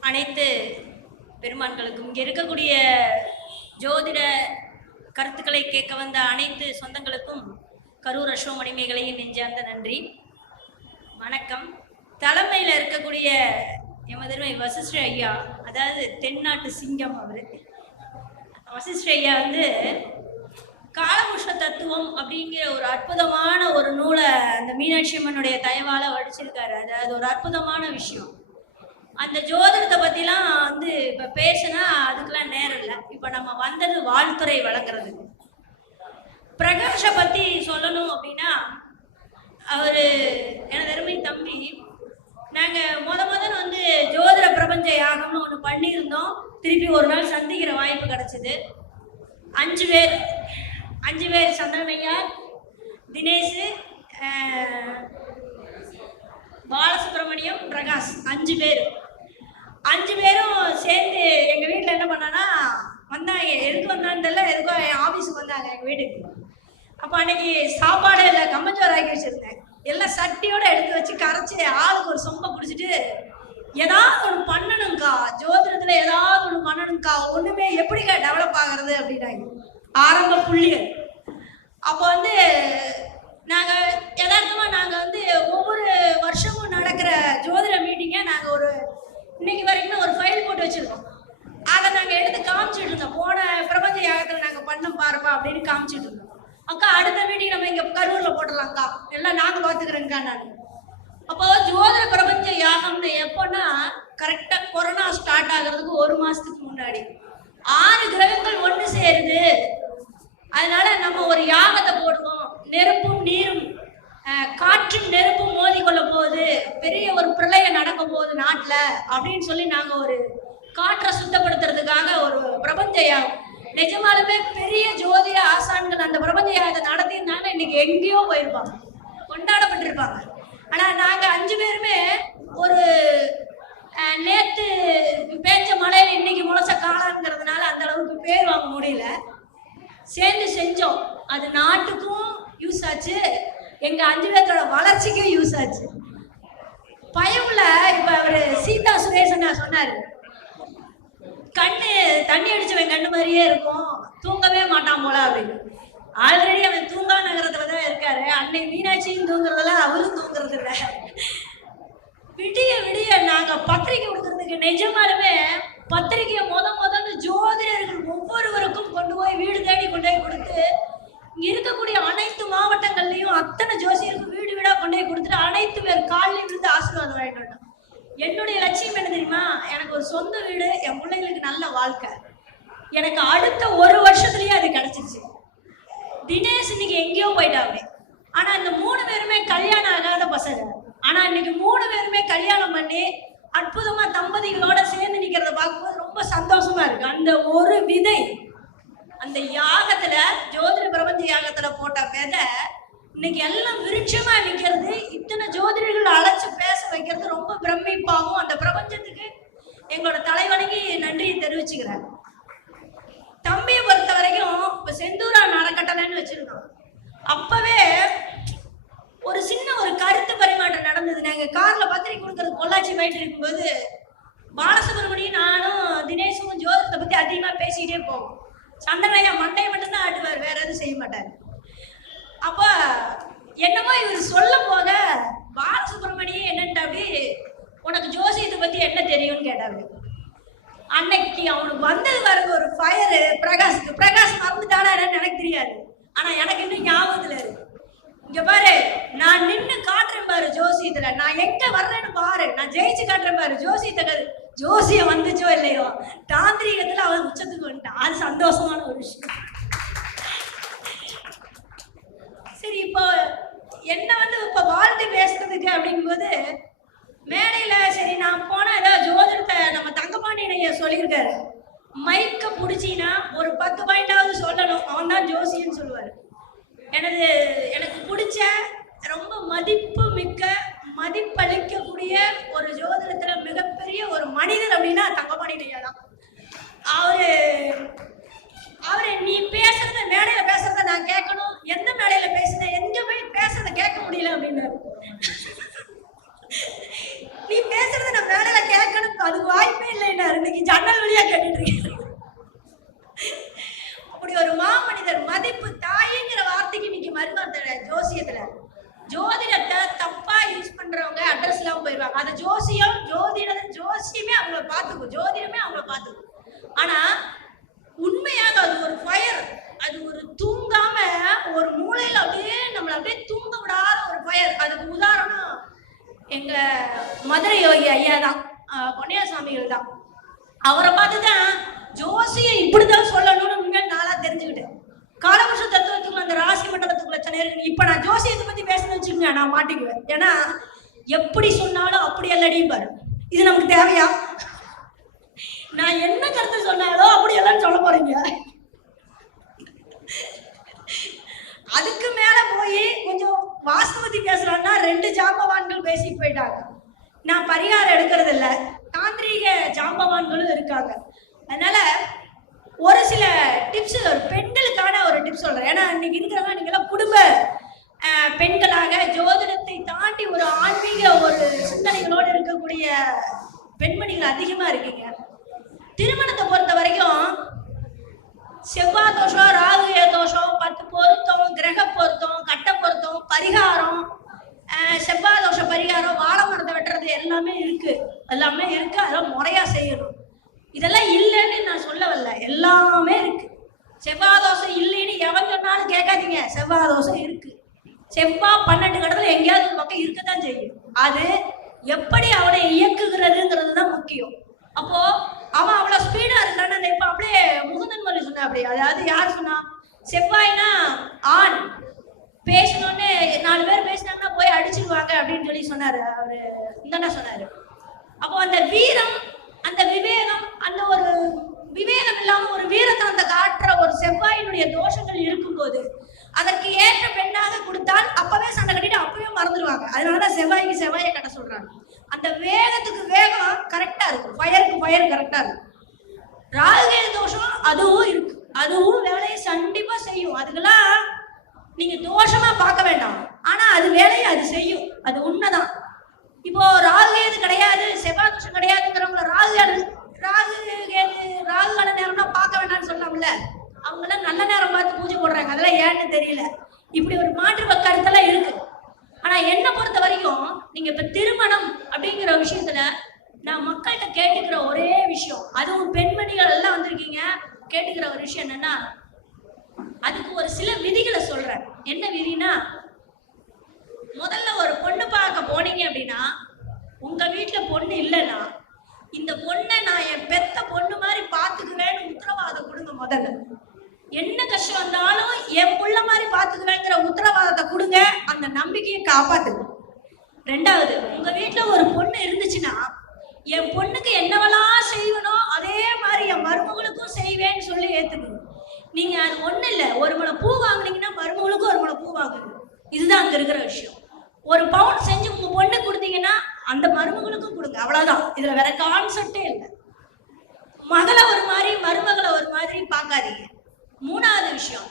அனைத்து பெருமான்களுக்கும் இங்கே இருக்கக்கூடிய ஜோதிட கருத்துக்களை கேட்க வந்த அனைத்து சொந்தங்களுக்கும் கரூர் அசோமணிமைகளையும் நெஞ்சார்ந்த நன்றி. வணக்கம். தலைமையில் இருக்கக்கூடிய எமதருமை வசிஷ்ட ஐயா அதாவது தென்னாட்டு சிங்கம் அவர். வசிஷ்ட ஐயா வந்து காலமுஷ தத்துவம் அப்படிங்கிற ஒரு அற்புதமான ஒரு நூலை அந்த மீனாட்சி அம்மனுடைய தயவால் வடிச்சிருக்காரு. அது அது ஒரு அற்புதமான விஷயம். அந்த ஜோதிடத்தை பற்றிலாம் வந்து இப்போ பேசினா அதுக்கெல்லாம் நேரம் இல்லை. இப்போ நம்ம வந்தது வாழ்த்துறை வழங்குறது பிரகாஷை பற்றி சொல்லணும் அப்படின்னா அவர் எனது அருமை தம்பி நாங்கள் முத முதல் வந்து ஜோதிட பிரபஞ்ச யாகம்னு ஒன்று பண்ணியிருந்தோம். திருப்பி ஒரு நாள் சந்திக்கிற வாய்ப்பு கிடச்சிது. அஞ்சு பேர் அஞ்சு பேர் சந்திரனையா தினேஷ் பாலசுப்ரமணியம் பிரகாஷ் அஞ்சு பேர். அஞ்சு பேரும் சேர்ந்து எங்கள் வீட்டில் என்ன பண்ணானா வந்தாங்க. எதுக்கு வந்தான்னு தெரியல. எதுக்கோ என் ஆஃபீஸுக்கு வந்தாங்க எங்கள் வீட்டுக்கு. அப்போ அன்னைக்கு சாப்பாடு இல்லை கம்மஞ்சோறு ஆக்கி வச்சுருந்தேன். எல்லாம் சட்டியோட எடுத்து வச்சு கரைச்சி ஆளுக்கு ஒரு சொம்பை குடிச்சிட்டு ஏதாவது ஒன்று பண்ணணும்க்கா. ஜோதிடத்தில் ஏதாவது ஒன்று பண்ணணும்க்கா. ஒன்றுமே எப்படிக்கா டெவலப் ஆகுறது அப்படின்னாங்க. ஆரம்ப புள்ளிகள். அப்போ வந்து நாங்கள் யதார்த்தமாக நாங்கள் வந்து ஒவ்வொரு வருஷமும் நடக்கிற ஜோதிட மீட்டிங்கை நாங்கள் ஒரு இன்னைக்கு வரைக்கும் ஒரு ஃபைல் போட்டு வச்சுருக்கோம். அதை நாங்கள் எடுத்து காமிச்சிட்டு இருந்தோம். போன பிரபஞ்ச யாகத்தில் நாங்கள் பண்ணோம் பாருப்பா அப்படின்னு காமிச்சிட்டு இருந்தோம். அக்கா அடுத்த மீட்டிங் நம்ம இங்கே கரூரில் போட்டுடலாம்க்கா எல்லாம் நாங்கள் பார்த்துக்கிறேங்க்கா நான். அப்போ ஜோதிட பிரபஞ்ச யாகம்னு எப்போன்னா கரெக்டாக கொரோனா ஸ்டார்ட் ஆகுறதுக்கு ஒரு மாதத்துக்கு முன்னாடி. ஆறு கிரகங்கள் ஒன்று சேருது. அதனால நம்ம ஒரு யாகத்தை போடுவோம். நெருப்பும் நீரும் காற்றும் நெருப்பும் மோதி கொள்ள போகுது பெரிய ஒரு பிரளயம் நடக்க போகுது நாட்டில் அப்படின்னு சொல்லி நாங்கள் ஒரு காற்றை சுத்தப்படுத்துறதுக்காக ஒரு பிரபஞ்ச யாகம் நிஜமாலுமே பெரிய ஜோதிட ஆசான்கள் அந்த பிரபஞ்ச யாகத்தை நடத்தியிருந்தாங்க இன்னைக்கு எங்கேயோ போயிருப்பாங்க. கொண்டாடப்பட்டிருப்பாங்க. ஆனால் நாங்கள் அஞ்சு பேருமே ஒரு நேத்து பேஞ்ச மழையில இன்னைக்கு முளைச்ச காலங்கிறதுனால அந்த அளவுக்கு பேர் வாங்க முடியல. சேர்ந்து செஞ்சோம். அது நாட்டுக்கும் யூஸ் ஆச்சு. எங்க அஞ்சு பேர்த்தோட வளர்ச்சிக்கும் யூஸ் ஆச்சு. பயவுல இப்ப அவரு சீதா சுரேசன் சொன்னாரு. கண்ணு தண்ணி அடிச்சவன் கண்ணு மாதிரியே இருக்கும். தூங்கவே மாட்டான் போல அப்படின்னு. ஆல்ரெடி அவன் தூங்கா நகரத்துல தான் இருக்காரு. அன்னை மீனாட்சியும் தூங்குறதுல அவரும் தூங்குறது இல்ல. விடிய விடிய நாங்க பத்திரிக்கை கொடுக்கறதுக்கு நிஜமாலுமே பத்திரிக்கையை முத முதல்ல ஜோதிடர்கள் ஒவ்வொருவருக்கும் கொண்டு போய் வீடு தேடி கொண்டு போய் கொடுத்து இருக்கக்கூடிய அனைத்து மாவட்ட அத்தனை ஜோசியருக்கும் வீடு வீடா கொண்டு போய் கொடுத்துட்டு அனைத்து பேர் காலையும் விழுந்து ஆசீர்வாதம் வாங்கிட்டு வந்தோம் என்னுடைய லட்சியம் என்ன தெரியுமா? எனக்கு ஒரு சொந்த வீடு என் பிள்ளைங்களுக்கு நல்ல வாழ்க்கை. எனக்கு அடுத்த ஒரு வருஷத்துலயே அது கிடைச்சிருச்சு. தினேஷ் இன்னைக்கு எங்கேயோ போயிட்டாங்க ஆனா இந்த மூணு பேருமே கல்யாணம் ஆகாத பசங்க. ஆனா இன்னைக்கு மூணு பேருமே கல்யாணம் பண்ணி அற்புதமா தம்பதிகளோட சேர்ந்து நிக்கிறத பார்க்கும்போது ரொம்ப சந்தோஷமா இருக்கு. அந்த ஒரு விதை அந்த யாகத்துல ஜோதிட பிரபஞ்ச யாகத்துல போட்ட விதை இன்னைக்கு எல்லாம் விருட்சமா நிக்கிறது இத்தனை ஜோதிடர்கள் அழைச்சு பேச வைக்கிறது ரொம்ப இந்த அந்த பிரபஞ்சத்துக்கு எங்களோட தலைவனுக்கு நன்றியை தெரிவிச்சுக்கிறேன். தம்பியை பொறுத்த வரைக்கும் இப்போ செந்தூரா அறக்கட்டளைன்னு வச்சிருக்கோம் அப்பவே ஒரு சின்ன ஒரு கருத்து பரிமாற்றம் நடந்தது. நாங்க கார்ல பத்திரிக்கை கொடுக்கறது பொள்ளாச்சி போயிட்டு இருக்கும்போது பாலசுப்ரமணியும் நானும் தினேஷும் ஜோதிடத்தை பத்தி அதிகமா பேசிக்கிட்டே போவோம். சந்திரனையா மண்டையை மட்டும்தான் ஆட்டுவார் வேற எதுவும் செய்ய மாட்டார். அப்போ என்னமோ இவர் சொல்ல போக பாலசுப்ரமணியம் என்னன்ட்டு அப்படி உனக்கு ஜோசியத்தை பத்தி என்ன தெரியும்னு கேட்டாரு. அன்னைக்கு அவனுக்கு வந்தது பாருங்க ஒரு ஃபயரு பிரகாஷ்க்கு பிரகாஷ் மறந்துட்டானா என்னன்னு எனக்கு தெரியாது. ஆனா எனக்கு இன்னும் ஞாபகத்துல இருக்கு. இங்க பாரு நான் நின்னு காட்டுறேன் பாரு ஜோசியத்துல. நான் எங்க வர்றேன்னு பாரு. நான் ஜெயிச்சு காட்டுறேன் பாரு. ஜோசியத்தை ஜோசியம் வந்துச்சோ இல்லையோ? தாந்திரிகத்துல அவன் உச்சத்துக்கு வந்துட்டான். அது சந்தோஷமான ஒரு விஷயம். சரி இப்போ என்ன வந்து இப்போ வாழ்த்து பேசுறதுக்கு அப்படிங்கும்போது மேடையில சரி நான் போனா ஏதாவது ஜோதிடத்தை நம்ம தங்கப்பாண்டியன் ஐயா சொல்லியிருக்காரு. மைக்க பிடிச்சின்னா ஒரு பத்து பாயிண்டாவது சொல்லணும். அவன் தான் ஜோசியன்னு சொல்லுவார். எனது எனக்கு பிடிச்ச ரொம்ப மதிப்பு மிக்க மதிப்பளிக்கக்கூடிய ஒரு ஜோதிடத்துல மிகப்பெரிய ஒரு மனிதர் அப்படின்னா தங்கப்பாண்டியன் ஐயா தான். அவரு அவரு நீ பேசுறத மேடையில பேசுறத நான் கேட்கணும். எந்த மேடையில பேசுன எங்க போய் பேசுறத கேட்க முடியல அப்படின்னாரு. நீ பேசுறது நான் வேலையில கேட்கணும் அதுக்கு வாய்ப்பே இல்லைன்னா இன்னைக்கு ஜன்னல் வழியா கேட்டுட்டு இருக்கேன். அப்படி ஒரு மாமனிதர் மதிப்பு தாய்ங்கிற வார்த்தைக்கு இன்னைக்கு மருமத்தல ஜோசியத்துல ஜோதிடத்தை தப்பா யூஸ் பண்றவங்க அட்ரஸ் இல்லாம போயிருவாங்க. அந்த ஜோசியம் ஜோதிட ஜோசியமே அவங்கள பாத்துக்கும் ஜோதிடமே அவங்கள பாத்துக்கும் ஆனா உண்மையாக அது ஒரு ஃபயர் அது ஒரு தூங்காம ஒரு மூளையில அப்படியே நம்மள அப்படியே தூங்க விடாத ஒரு ஃபயர் அதுக்கு உதாரணம் வாய்ப்பே இல்லை பொன்னியாசாமிகள் தான். அவரை பார்த்து தான் ஜோசியை இப்படிதான் சொல்லணும்னு உண்மையாக நாளா தெரிஞ்சுக்கிட்டேன். காலபுருஷ தத்துவத்துக்குள்ள அந்த ராசி மண்டலத்துக்குள்ள சென்னை இருக்கு இப்ப நான் ஜோசியத்தை பத்தி பேசணும்னு வச்சுக்கோங்க நான் மாட்டிக்குவேன். ஏன்னா எப்படி சொன்னாலும் அப்படி அல்லடியும் பாரு. இது நமக்கு தேவையா? நான் என்ன கருத்து சொன்னாலும் அப்படி எல்லாம் சொல்ல போறீங்க. அதுக்கு மேல போய் கொஞ்சம் வாஸ்துவதி பேசுறோம்னா ரெண்டு ஜாம்பவான்கள் பேசிட்டு போயிட்டாங்க. நான் பரிகாரம் எடுக்கிறது இல்லை தாந்திரீக ஜாம்பவான்களும் இருக்காங்க. அதனால ஒரு சில டிப்ஸ் ஒரு பெண்களுக்கான ஒரு டிப்ஸ் சொல்றேன். ஏன்னா இன்னைக்கு இருக்கிறவங்க நீங்களாம் குடும்ப பெண்களாக ஜோதிடத்தை தாண்டி ஒரு ஆன்மீக ஒரு சிந்தனைகளோடு இருக்கக்கூடிய பெண்மணிகள் அதிகமா இருக்கீங்க. திருமணத்தை பொறுத்த வரைக்கும் செவ்வாய் தோஷம் ராகு தோஷம் பத்து பொருத்தம் கிரக பொருத்தம் கட்ட பொருத்தம் பரிகாரம் அஹ், செவ்வாய் தோஷ பரிகாரம் வாழை மரத்தை வெட்டுறது எல்லாமே இருக்கு. எல்லாமே இருக்கு. அதெல்லாம் முறையா செய்யணும். இதெல்லாம் இல்லைன்னு நான் சொல்ல வரல எல்லாமே இருக்கு. செவ்வாய் தோசை இல்லைன்னு எவன் சொன்னாலும் கேட்காதீங்க. செவ்வாய் தோசை இருக்கு. செவ்வாய் பன்னெண்டு கடத்துல எங்கேயாவது ஒரு பக்கம் இருக்கத்தான் செய்யும். அது எப்படி அவனை இயக்குகிறதுங்கிறது தான் முக்கியம். அப்போ அவன் அவ்வளவு ஸ்பீடா இருக்கான்னு இப்ப அப்படியே முகுந்தன் மொழி சொன்னா அப்படி அதாவது யார் சொன்னா? செவ்வாய்னா ஆண். பேசணும்னு நாலு பேர் பேசினாங்கன்னா போய் அடிச்சிருவாங்க அப்படின்னு சொல்லி சொன்னாரு. அவரு இந்தண்ணா சொன்னாரு. அப்போ அந்த வீரம் அந்த விவேகம் அந்த ஒரு விவேகம் இல்லாம ஒரு வீரத்தனத்தை காட்டுற ஒரு செவ்வாயினுடைய தோஷங்கள் இருக்கும்போது அதற்கு ஏற்ற பெண்ணாக கொடுத்தால் அப்பவே சண்டை கட்டிட்டு அப்பவே மறந்துடுவாங்க. அதனாலதான் செவ்வாய்க்கு செவ்வாயை கட்ட சொல்றாங்க. அந்த வேகத்துக்கு வேகம் கரெக்டா இருக்கும். ஃபயருக்கு ஃபயர் கரெக்டா இருக்கும். ராகுகேது தோஷம் அதுவும் இருக்கு. அதுவும் வேலையை கண்டிப்பா செய்யும். அதுக்கெல்லாம் நீங்க தோஷமா பார்க்க வேண்டாம். ஆனா அது வேலையை அது செய்யும். அது உண்மைதான். இப்போ ராகு கேது கிடையாது செவ்வாய் தோஷம் ராகு கேது ராகு கேது ராகு கால நேரம்னா பார்க்க வேண்டாம்னு சொல்லலாம்ல அவங்கெல்லாம் நல்ல நேரம் பார்த்து பூஜை போடுறாங்க. அதெல்லாம் ஏன்னு தெரியல. இப்படி ஒரு மாற்று கருத்தெல்லாம் இருக்கு. ஆனா என்ன பொறுத்த வரைக்கும் நீங்க இப்ப திருமணம் அப்படிங்கிற விஷயத்துல நான் மக்கள்கிட்ட கேட்டுக்கிற ஒரே விஷயம் அதுவும் பெண்மணிகள் எல்லாம் வந்திருக்கீங்க கேட்டுக்கிற ஒரு விஷயம் என்னன்னா அதுக்கு ஒரு சில விதிகளை சொல்றேன். என்ன விதினா முதல்ல ஒரு பொண்ணு பார்க்க போனீங்க அப்படின்னா உங்க வீட்டுல பொண்ணு இல்லைன்னா இந்த பொண்ணை நான் என் பெத்த பொண்ணு மாதிரி பார்த்துக்குவேன்னு உத்தரவாதம் கொடுங்க முதல்ல. என்ன கஷ்டம் வந்தாலும் என் புள்ள மாதிரி பார்த்துக்குவேங்கிற உத்தரவாதத்தை கொடுங்க. அந்த நம்பிக்கையை காப்பாத்துங்க. ரெண்டாவது உங்க வீட்டுல ஒரு பொண்ணு இருந்துச்சுன்னா என் பொண்ணுக்கு என்னவெல்லாம் செய்வனோ அதே மாதிரி என் மருமகளுக்கும் செய்வேன்னு சொல்லி ஏத்துக்கணும் நீங்க அது ஒண்ணு இல்ல. ஒரு முளை பூ வாங்குனீங்கன்னா மருமகளுக்கும் ஒரு முளை பூ வாங்குங்க. இதுதான் அங்க இருக்கிற விஷயம். ஒரு பவுன் செஞ்சு உங்க பொண்ணு கொடுத்தீங்கன்னா அந்த மருமகளுக்கும் கொடுங்க. அவ்வளவுதான். இதுல வேற கான்செப்டே இல்லை. மகளை ஒரு மாதிரி மருமகளை ஒரு மாதிரி பார்க்காதீங்க. மூணாவது விஷயம்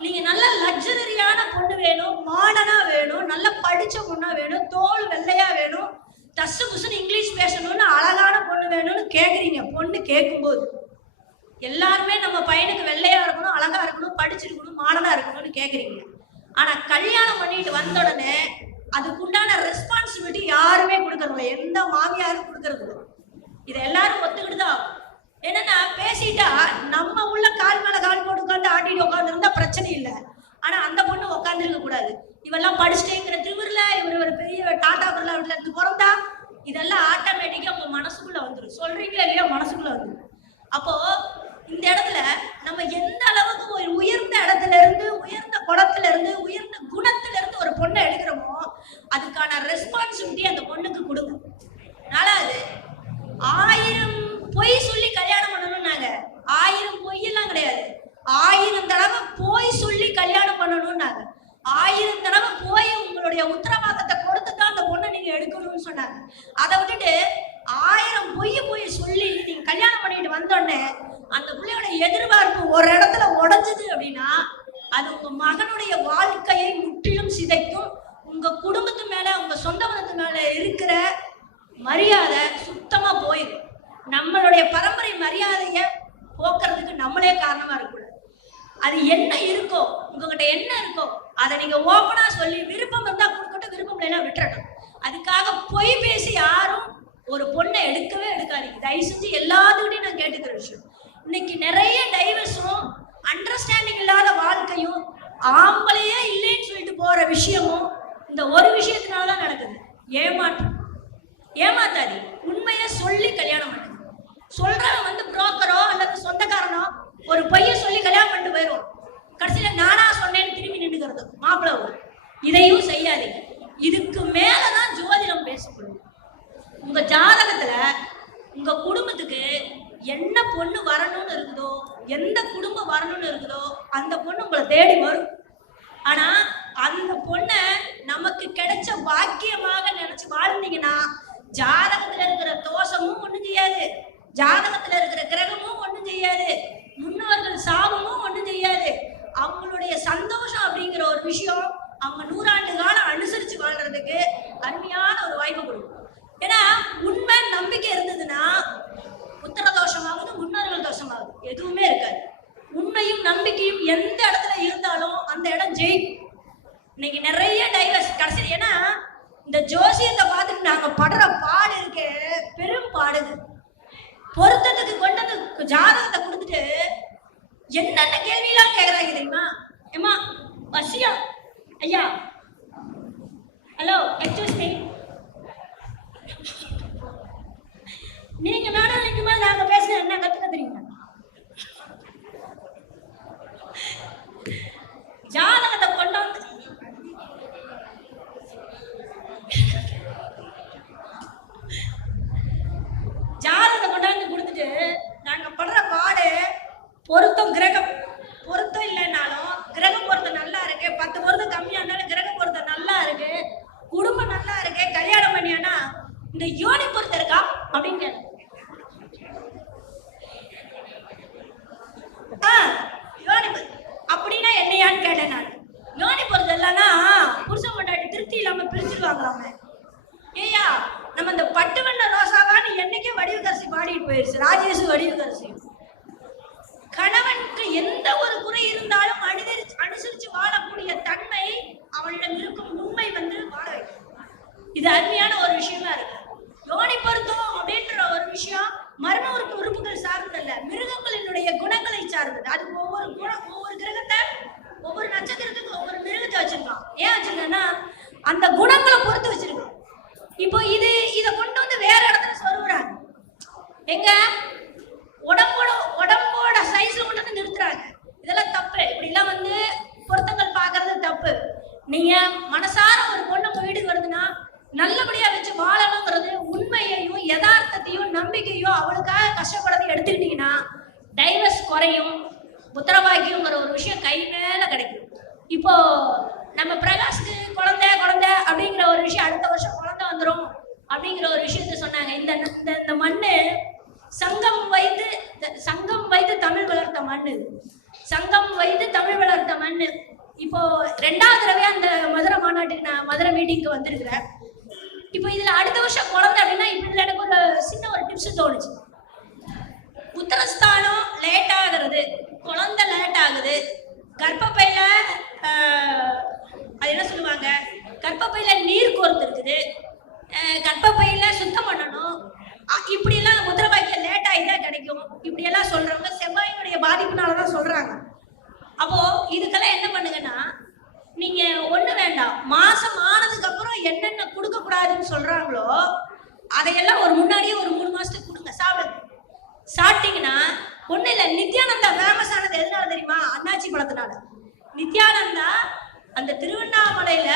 நீங்க நல்ல லக்ஸரியான பொண்ணு வேணும் மாடனா வேணும் நல்ல படிச்ச பொண்ணா வேணும் தோல் வெள்ளையா வேணும் தசு புசுன்னு இங்கிலீஷ் பேசணும்னு அழகான பொண்ணு வேணும்னு கேக்குறீங்க. பொண்ணு கேட்கும்போது எல்லாருமே நம்ம பையனுக்கு வெள்ளையா இருக்கணும் அழகா இருக்கணும் படிச்சிருக்கணும் மாடனா இருக்கணும்னு கேக்குறீங்க. ஆனா கல்யாணம் பண்ணிட்டு வந்த உடனே அதுக்குண்டான ரெஸ்பான்சிபிலிட்டி யாருமே கொடுக்கறது எந்த மாமியாரும் கொடுக்கறது இல்லை. இதை எல்லாரும் ஒத்துக்கிட்டு தான் என்னன்னா பேசிட்டா நம்ம உள்ள கால் மேல கால் போட்டு உட்காந்து ஆட்டிட்டு உட்காந்து இருந்தா பிரச்சனை இல்லை. ஆனா அந்த பொண்ணு உட்காந்து இருக்க கூடாது. இவெல்லாம் படிச்சுட்டேங்கிற திமிர்ல இவர் ஒரு பெரிய டாடா பிர்லா வீட்டுல இருந்து பிறந்தா இதெல்லாம் ஆட்டோமேட்டிக்கா உங்க மனசுக்குள்ள வந்துடும் சொல்றீங்களா இல்லையா? மனசுக்குள்ள வந்துடும் அப்போ இந்த இடத்துல நம்ம எந்த அளவுக்கு ஒரு உயர்ந்த இடத்துல இருந்து உயர்ந்த குடத்துல இருந்து உயர்ந்த குணத்துல இருந்து ஒரு பொண்ணை எடுக்கிறோமோ அதுக்கான ரெஸ்பான்சிபிலிட்டி அந்த பொண்ணுக்கு கொடுங்க நாலாவது ஆயிரம் பொய் சொல்லி கல்யாணம் பண்ணணும்னாங்க. ஆயிரம் பொய்யெல்லாம் கிடையாது. ஆயிரம் தடவை போய் சொல்லி கல்யாணம் பண்ணணும்னாங்க. ஆயிரம் தடவை போய் உங்களுடைய உத்தரவாதத்தை கொடுத்து தான் அந்த பொண்ணை நீங்க எடுக்கணும்னு சொன்னாங்க. அதை விட்டுட்டு ஆயிரம் பொய் போய் சொல்லி நீங்க கல்யாணம் பண்ணிட்டு வந்தோடனே அந்த பிள்ளையோட எதிர்பார்ப்பு ஒரு இடத்துல உடைஞ்சது அப்படின்னா அது உங்க மகனுடைய வாழ்க்கையை முற்றிலும் சிதைக்கும் உங்க குடும்பத்து மேல உங்க சொந்த பந்தத்து மேல இருக்கிற மரியாதை சுத்தமா போயிடும் நம்மளுடைய பரம்பரை மரியாதைய போக்குறதுக்கு நம்மளே காரணமா இருக்கக்கூடாது அது என்ன இருக்கோ உங்ககிட்ட என்ன இருக்கோ அதை நீங்க ஓப்பனா சொல்லி விருப்பம் இருந்தா கொடுக்கட்டும் விருப்பம் இல்லைன்னா விட்டுறட்டும் அதுக்காக பொய் பேசி யாரும் ஒரு பொண்ணை எடுக்கவே எடுக்காதீங்க தயவு செஞ்சு எல்லாத்துக்கிட்டையும் நான் கேட்டுக்கிற விஷயம் இன்னைக்கு நிறைய டைவர்ஸும் அண்டர்ஸ்டாண்டிங் இல்லாத வாழ்க்கையும் ஆம்பளையே இல்லைன்னு சொல்லிட்டு போற விஷயமும் இந்த ஒரு விஷயத்தினால தான் நடக்குது ஏமாற்றம் ஏமாத்தாதி. உண்மையை சொல்லி கல்யாணம் பண்ணுங்க சொல்றவன் வந்து புரோக்கரோ அல்லது சொந்தக்காரனோ ஒரு பொய்ய சொல்லி கல்யாணம் பண்ணிட்டு போயிடும் கடைசியில நானா சொன்னேன்னு திரும்பி நின்றுக்கிறது மாப்பிள்ளை இதையும் செய்யாதீங்க இதுக்கு மேலதான் ஜோதிடம் பேசப்படும். உங்க ஜாதகத்துல உங்க குடும்பத்துக்கு என்ன பொண்ணு வரணும்னு இருக்குதோ எந்த குடும்பம் வரணும்னு இருக்குதோ அந்த பொண்ணு உங்களை தேடி வரும். ஆனா அந்த பொண்ணை நமக்கு கிடைச்ச பாக்கியமாக நினைச்சு வாழ்ந்தீங்கன்னா ஜாதகத்துல இருக்கிற தோஷமும் ஒண்ணும் செய்யாது. ஜாதகத்துல இருக்கிற கிரகமும் ஒண்ணும் செய்யாது. முன்னோர்கள் சாபமும் ஒண்ணும் செய்யாது. அவங்களுடைய சந்தோஷம் அப்படிங்கிற ஒரு விஷயம் அவங்க நூறாண்டு காலம் அனுசரிச்சு வாழ்றதுக்கு அருமையான ஒரு வாய்ப்பு கொடுக்கும். ஏன்னா உண்மை நம்பிக்கை இருந்ததுன்னா புத்திர தோஷமாகுது முன்னோர்கள் தோஷமாகுது எதுவுமே இருக்காது. உண்மையும் நம்பிக்கையும் எந்த இடத்துல இருந்தாலும் அந்த இடம் ஜெயிக்கும். இன்னைக்கு நிறைய டைவர்ஸ் கடைசி ஏன்னா இந்த ஜோசியத்தை பார்த்துட்டு நாங்க படுற பாடு இருக்கே பெரும் பாடுது பொருத்தத்துக்கு கொண்டு வந்து ஜாதகத்தை கொடுத்துட்டு என்னென்ன கேள்வியெல்லாம் கேட்குறாங்க தெரியுமா? ஏமா வசியம் ஐயா ஹலோ எக்ஸ்கூஸ் மீ நீங்க மேடம் நிற்குமா நாங்க பேசுறது என்ன கத்துக்க தெரியுமா ஜாதகத்தை கொண்டு வந்து ஜாதகத்தை கொண்டாந்து கொடுத்துட்டு நாங்க படுற பாடு பொருத்தம் கிரகம். பொருத்தம் இல்லைன்னாலும் கிரக பொருத்தம் நல்லா இருக்கு. பத்து பொருத்தம் கம்மியானாலும் இருந்தாலும் கிரக பொருத்தம் நல்லா இருக்கு. குடும்பம் நல்லா இருக்கு. கல்யாணம் பண்ணியானா இந்த யோனி பொருத்தம் இருக்கா அப்படின்னு கேட்டேன். ஆ யோனி பொரு- அப்படின்னா என்னையான்னு கேட்டேன் நான் யோனி பொருத்தம் இல்லைன்னா புருஷன் கொண்டாடி திருப்தி இல்லாம பிரிச்சிருவாங்களாமே ஏய்யா நம்ம இந்த பட்டு வண்ண ரோசாவான்னு என்னைக்கே வடிவுகரசி பாடிட்டு போயிருச்சு ராஜேஷ் வடிவுகரசி கணவனுக்கு எந்த ஒரு குறை இருந்தாலும் அனுசரிச்சு அனுசரிச்சு வாழக்கூடிய தன்மை அவளிடம் இருக்கும் உண்மை வந்து வாழ வைக்கும் இது அருமையான ஒரு விஷயமா இருக்கு யோனி பொருத்தம் அப்படின்ற ஒரு விஷயம் மர்ம உறுப்பு உறுப்புகள் சார்ந்ததல்ல மிருகங்களினுடைய குணங்களை சார்ந்தது அது ஒவ்வொரு குணம் ஒவ்வொரு கிரகத்தை ஒவ்வொரு நட்சத்திரத்துக்கு ஒவ்வொரு மிருகத்தை வச்சிருக்கான் ஏன் வச்சிருக்கேன்னா அந்த குணங்களை பொறுத்து வச்சிருக்கோம். இப்போ இது இதை கொண்டு வந்து வேற இடத்துல சொருகுறாங்க எங்க? உடம்போட உடம்போட சைஸ்ல கொண்டு வந்து நிறுத்துறாங்க. இதெல்லாம் தப்பு. இப்படிலாம் வந்து பொருத்தங்கள் பாக்குறது தப்பு. நீங்க மனசார ஒரு பொண்ணு உங்க வீட்டுக்கு வருதுன்னா நல்லபடியா வச்சு வாழணுங்கிறது உண்மையையும் யதார்த்தத்தையும் நம்பிக்கையும் அவளுக்காக கஷ்டப்படுறதை எடுத்துக்கிட்டீங்கன்னா டைவர்ஸ் குறையும் புத்திரபாக்கியங்கிற ஒரு விஷயம் கை மேல இப்போ நம்ம பிரகாஷ்க்கு குழந்தை குழந்தை அப்படிங்கிற ஒரு விஷயம் அடுத்த வருஷம் குழந்தை வந்துடும் அப்படிங்கிற ஒரு விஷயத்த சொன்னாங்க. இந்த இந்த இந்த மண்ணு சங்கம் வைத்து சங்கம் வைத்து தமிழ் வளர்த்த மண்ணு. சங்கம் வைத்து தமிழ் வளர்த்த மண்ணு. இப்போ ரெண்டாவது தடவையா அந்த மதுரை மாநாட்டுக்கு நான் மதுரை மீட்டிங்க்கு வந்திருக்கிறேன். இப்போ இதுல அடுத்த வருஷம் குழந்தை அப்படின்னா இப்படி எனக்கு ஒரு சின்ன ஒரு டிப்ஸ் தோணுச்சு. உத்தரஸ்தானம் லேட் ஆகுறது. குழந்தை லேட் ஆகுது. கர்ப்பப்பையில அது என்ன சொல்லுவாங்க? கர்ப்பப்பையில நீர் கோர்த்து இருக்குது. கர்ப்பப்பையில சுத்தம் பண்ணணும். அ- இப்படியெல்லாம் முத்திரபாக்கியம் லேட் ஆகி தான் கிடைக்கும். இப்படியெல்லாம் சொல்றவங்க செவ்வாயினுடைய பாதிப்புனால தான் சொல்றாங்க. அப்போ இதுக்கெல்லாம் என்ன பண்ணுங்கன்னா நீங்க ஒண்ணு வேண்டாம். மாசம் ஆனதுக்கு அப்புறம் என்னென்ன கொடுக்க கூடாதுன்னு சொல்றாங்களோ அதையெல்லாம் ஒரு முன்னாடியே ஒரு மூணு மாசத்துக்கு கொடுங்க சாப்பிடுங்க. சாப்பிட்டீங்கன்னா ஒண்ணு இல்ல நித்யானந்தா ஃபேமஸ் ஆனது எதனால தெரியுமா? அண்ணாச்சி பழத்தினால நித்யானந்தா அந்த திருவண்ணாமலையில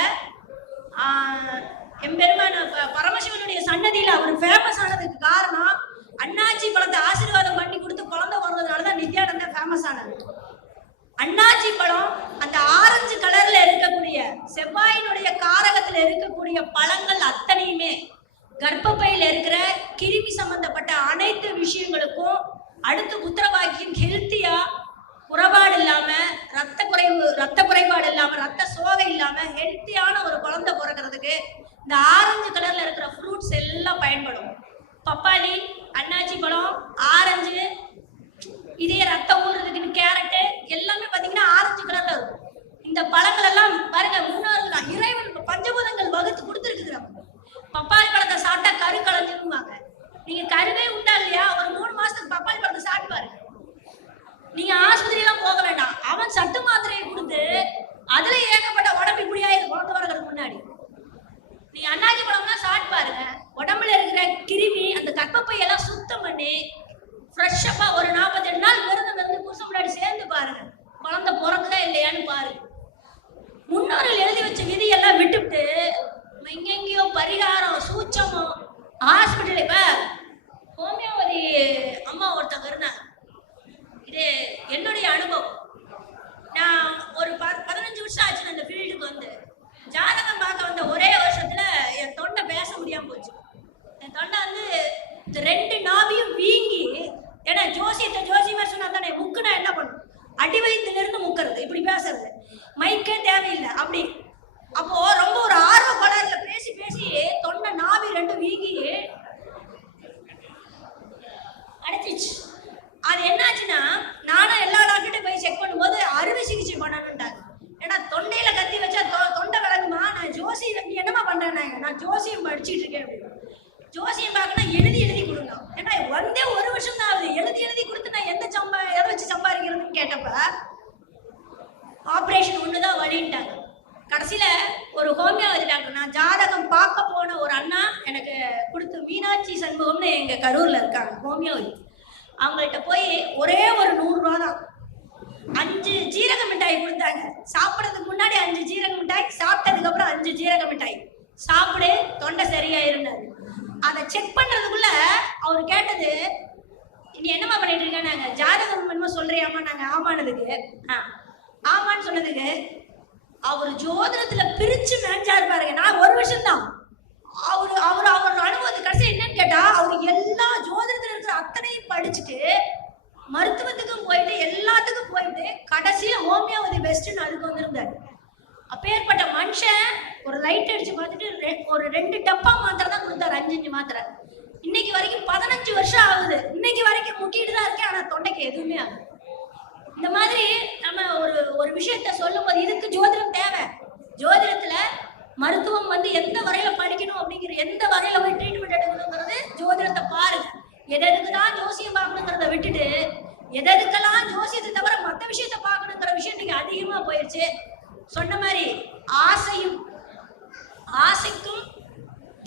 ஆஹ், எம்பெருமான ப- பரமசிவனுடைய சன்னதியில அவர் ஃபேமஸ் ஆனது காரணம் அண்ணாச்சி பழத்தை ஆசீர்வாதம் பண்ணி கொடுத்து குழந்தை பிறந்ததுனால தான் நித்யானந்தா ஃபேமஸ் ஆனது அண்ணாச்சி பழம் அந்த ஆரஞ்சு கலர்ல இருக்கக்கூடிய செவ்வாயினுடைய காரகத்துல இருக்கக்கூடிய பழங்கள் அத்தனையுமே கர்ப்பப்பையில இருக்கிற கிருமி சம்பந்தப்பட்ட அனைத்து விஷயங்களுக்கும் அடுத்து புத்திரவாக்கியம் ஹெல்த்தியா குறைபாடு இல்லாம ரத்த குறைவு ரத்த குறைபாடு இல்லாம ரத்த சோகை இல்லாம ஹெல்த்தியான ஒரு குழந்தை பிறக்கிறதுக்கு இந்த ஆரஞ்சு கலர்ல இருக்கிற ஃப்ரூட்ஸ் எல்லாம் பயன்படும் பப்பாளி அன்னாச்சி பழம் ஆரஞ்சு இதே ரத்தம் ஊறுறதுக்குன்னு கேரட்டு எல்லாமே பாத்தீங்கன்னா ஆரஞ்சு கலர்ல இருக்கும் இந்த பழங்கள் எல்லாம் பாருங்க முன்னோர்கள் இறைவன் பஞ்சபூதங்கள் வகுத்து கொடுத்துருக்குது நமக்கு பப்பாளி பழத்தை சாப்பிட்டா கரு கலஞ்சிருவாங்க நீங்க கருவே உண்டா இல்லையா ஒரு மூணு மாசத்துக்கு பப்பாளி பழத்தை சாப்பிட்டு பாருங்க நீங்க ஆஸ்பத்திரி எல்லாம் போக வேண்டாம் அவன் சத்து மாத்திரையை கொடுத்து அதுல ஏகப்பட்ட உடம்பு இப்படி ஆயிரு குழந்தை வரதுக்கு முன்னாடி நீங்க அண்ணாச்சி பழம்லாம் சாப்பிட்டு பாருங்க உடம்புல இருக்கிற கிருமி அந்த கர்ப்பப்பை எல்லாம் சுத்தம் பண்ணி ஃப்ரெஷ்ஷப்பா ஒரு நாற்பத்தெட்டு நாள் விரதம் இருந்து புருஷன் முன்னாடி சேர்ந்து பாருங்க குழந்தை பிறக்குதா இல்லையான்னு பாருங்க முன்னோர்கள் எழுதி வச்ச விதியெல்லாம் விட்டுவிட்டு எங்கெங்கேயோ பரிகாரம் சூச்சமம் ஹாஸ்பிட்டல் இப்ப ஹோமியோபதி அம்மா ஒருத்தங்க இருந்தாங்க இது என்னுடைய அனுபவம் நான் ஒரு ப- பதினஞ்சு வருஷம் ஆச்சு நான் இந்த ஃபீல்டுக்கு வந்து ஜாதகம் பார்க்க வந்த ஒரே வருஷத்துல என் தொண்டை பேச முடியாம போச்சு என் தொண்டை வந்து இந்த ரெண்டு நாவியும் வீங்கி ஏன்னா ஜோசியத்தை ஜோசியமா சொன்னா தானே முக்குனா என்ன பண்ணும் அடி வயிற்றுல இருந்து முக்கிறது இப்படி பேசுறது மைக்கே தேவையில்லை அப்படி அப்போ ரொம்ப ஒரு ஆர்வ கோளாறுல பேசி பேசி தொண்டை நாவி ரெண்டும் வீங்கி அடைச்சிச்சு அது என்னாச்சுன்னா நானும் எல்லா டாக்டர்கிட்ட போய் செக் பண்ணும்போது அறுவை சிகிச்சை பண்ணணுன்ட்டாங்க ஏன்னா தொண்டையில கத்தி வச்சா தொ- தொண்டை விளங்குமா நான் ஜோசியம் நீ என்னமா பண்றேன்னாங்க நான் ஜோசியம் படிச்சிட்டு இருக்கேன் அப்படின்னு. ஜோசியம் பார்க்கணும் எழுதி எழுதி கொடுங்க ஏன்னா வந்தே ஒரு வருஷம் தான் ஆகுது. எழுதி எழுதி கொடுத்து நான் எந்த சம்பா எதை வச்சு சம்பாதிக்கிறதுன்னு கேட்டப்ப ஆப்ரேஷன் ஒண்ணுதான் வழின்ட்டாங்க கடைசியில ஒரு ஹோமியோபதி டாக்டர் நான் ஜாதகம் பார்க்க போன ஒரு அண்ணா எனக்கு கொடுத்து மீனாட்சி சண்முகம்னு எங்க கரூர்ல இருக்காங்க ஹோமியோபதி அவங்கள்ட்ட போய் ஒரே ஒரு நூறு ரூபா தான். அஞ்சு ஜீரக மிட்டாய் கொடுத்தாங்க. சாப்பிட்றதுக்கு முன்னாடி அஞ்சு ஜீரக மிட்டாய் சாப்பிட்டதுக்கு அப்புறம் அஞ்சு ஜீரக மிட்டாய். சாப்பிடு தொண்டை சரியாயிருந்தாரு அதை செக் பண்றதுக்குள்ள அவர் கேட்டது நீ என்னம்மா பண்ணிட்டு இருக்க? நாங்க ஜாதகம் என்னமோ சொல்றியாமா நாங்க ஆமானதுக்கு. ஆ. ஆமான்னு சொன்னதுக்கு அவர் ஜோதிடத்துல பிரிச்சு மேஞ்சாரு பாருங்க. நான் ஒரு வருஷம் தான் அவர் அவர் அவர் அனுபவத்து கடைசி என்னன்னு கேட்டா அவர் எல்லா ஜோதிடத்துல இருக்கிற அத்தனையும் படிச்சுட்டு மருத்துவத்துக்கும் போயிட்டு எல்லாத்துக்கும் போயிட்டு கடைசியில ஹோமியோபதி பெஸ்ட்னு அதுக்கு வந்திருந்தாரு. அப்பேற்பட்ட மனுஷன் ஒரு லைட் அடிச்சு பார்த்துட்டு ஒரு ரெண்டு டப்பா மாத்திரை தான் கொடுத்தாரு அஞ்சு அஞ்சு மாத்திரை. இன்னைக்கு வரைக்கும் பதினஞ்சு வருஷம் ஆகுது. இன்னைக்கு வரைக்கும் முட்டிட்டு தான் இருக்கேன் ஆனா தொண்டைக்கு எதுவுமே ஆகுது இந்த மாதிரி நம்ம ஒரு ஒரு விஷயத்த சொல்லும் போது இதுக்கு ஜோதிடம் தேவை. ஜோதிடத்துல மருத்துவம் வந்து எந்த வரையில படிக்கணும் அப்படிங்கிற எந்த வரையில போய் ட்ரீட்மெண்ட் எடுக்கணுங்கிறது ஜோதிடத்தை பாருங்க. எது தான் ஜோசியம் பார்க்கணுங்கிறத விட்டுட்டு எது எதுக்கெல்லாம் ஜோசியத்தை தவிர மற்ற விஷயத்த பார்க்கணுங்கிற விஷயம் நீங்க அதிகமா போயிடுச்சு சொன்ன மாதிரி ஆசையும் ஆசைக்கும்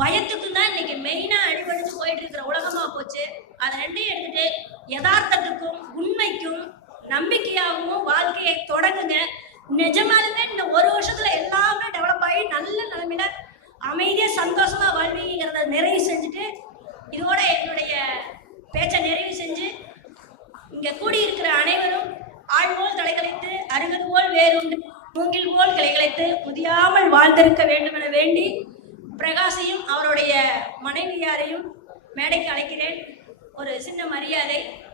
பயத்துக்கும் தான் இன்னைக்கு மெயினா அடிபடுத்து போயிட்டு இருக்கிற உலகமா போச்சு. அதை ரெண்டையும் எடுத்துட்டு யதார்த்தத்துக்கும் உண்மைக்கும் நம்பிக்கையாகவும் வாழ்க்கையை தொடங்குங்க. நிஜமாலுமே இந்த ஒரு வருஷத்துல எல்லாமே டெவலப் ஆகி நல்ல நிலைமையில அமைதியா சந்தோஷமா வாழ்வீங்கிறத நிறைவு செஞ்சுட்டு இதோட என்னுடைய பேச்சை நிறைவு செஞ்சு இங்க கூடியிருக்கிற அனைவரும் ஆழ்வோல் தலைகளைத்து அருகது போல் வேறுண்டு மூங்கில் போல் கிளைகளைத்து முதியாமல் வாழ்ந்திருக்க வேண்டும் என வேண்டி பிரகாஷையும் அவருடைய மனைவியாரையும் மேடைக்கு அழைக்கிறேன். ஒரு சின்ன மரியாதை.